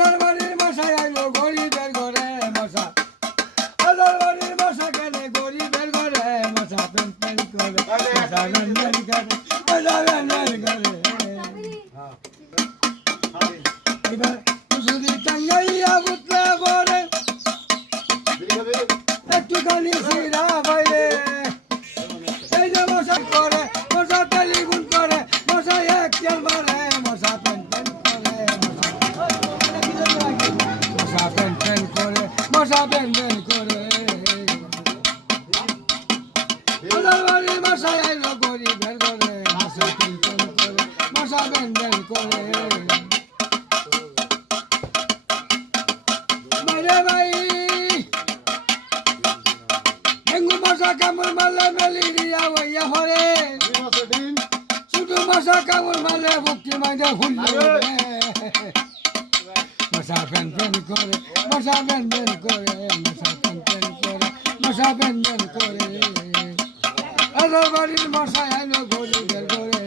ওদের বাড়ির মশাই আইলো গরিবের ঘরে মশা ওদের বাড়ির মশা কেন গরিবের ঘরে মশা পেন পেন করে মশা পেন পেন করে মশা পেন পেন করে এবার শুধু টাঙ্গাইয়া বুতলা করে একটুখানি সিরা বাইরে এই যে মশা করে মশা টেলিগুন করে মশা এক তেল মারে মশা পেন পেন করে মশা পেন পেন করে মশা পেন পেন করে ওদের বাড়ির মশা এলো গরিবের ঘরে মশা পেন পেন করে মশা পেন পেন করে মারে ভাই ডেঙ্গু মশা কামড় মারলে ম্যালেরিয়া হইয়া হরে ছোট মশা কামড় মারলে বুকটি মাইরে হুল্লে মশা পেন পেন করে মশা পেন পেন করে মশা পেন পেন করে মশা পেন পেন করে ওদের বাড়ির মশা এলো গরিবের ঘরে